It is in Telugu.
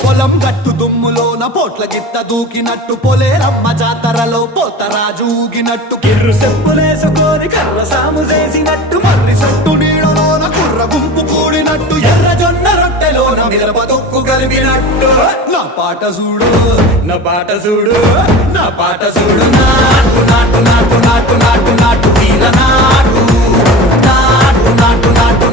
పొలం గట్టు దుమ్ములోన పోట్ల గిత్త దూకినట్టు పొలేరమ్మ జాతరలో పోతరాజు ఊగినట్టు కిర్రు చెప్పులేసుకొని కర్ర సాము చేసినట్టు మర్రి సట్టు నీడలోన కుర్ర గుంపు కూడినట్టు ఎర్ర జొన్న రొట్టెలోన మిరప తొక్కు కలిపినట్టు నా పాట చూడు నా పాట చూడు నా పాట చూడు నాటు నాటు నాటు నాటు నాటు నాటు తీర నాటు నాటు నాటు నాటు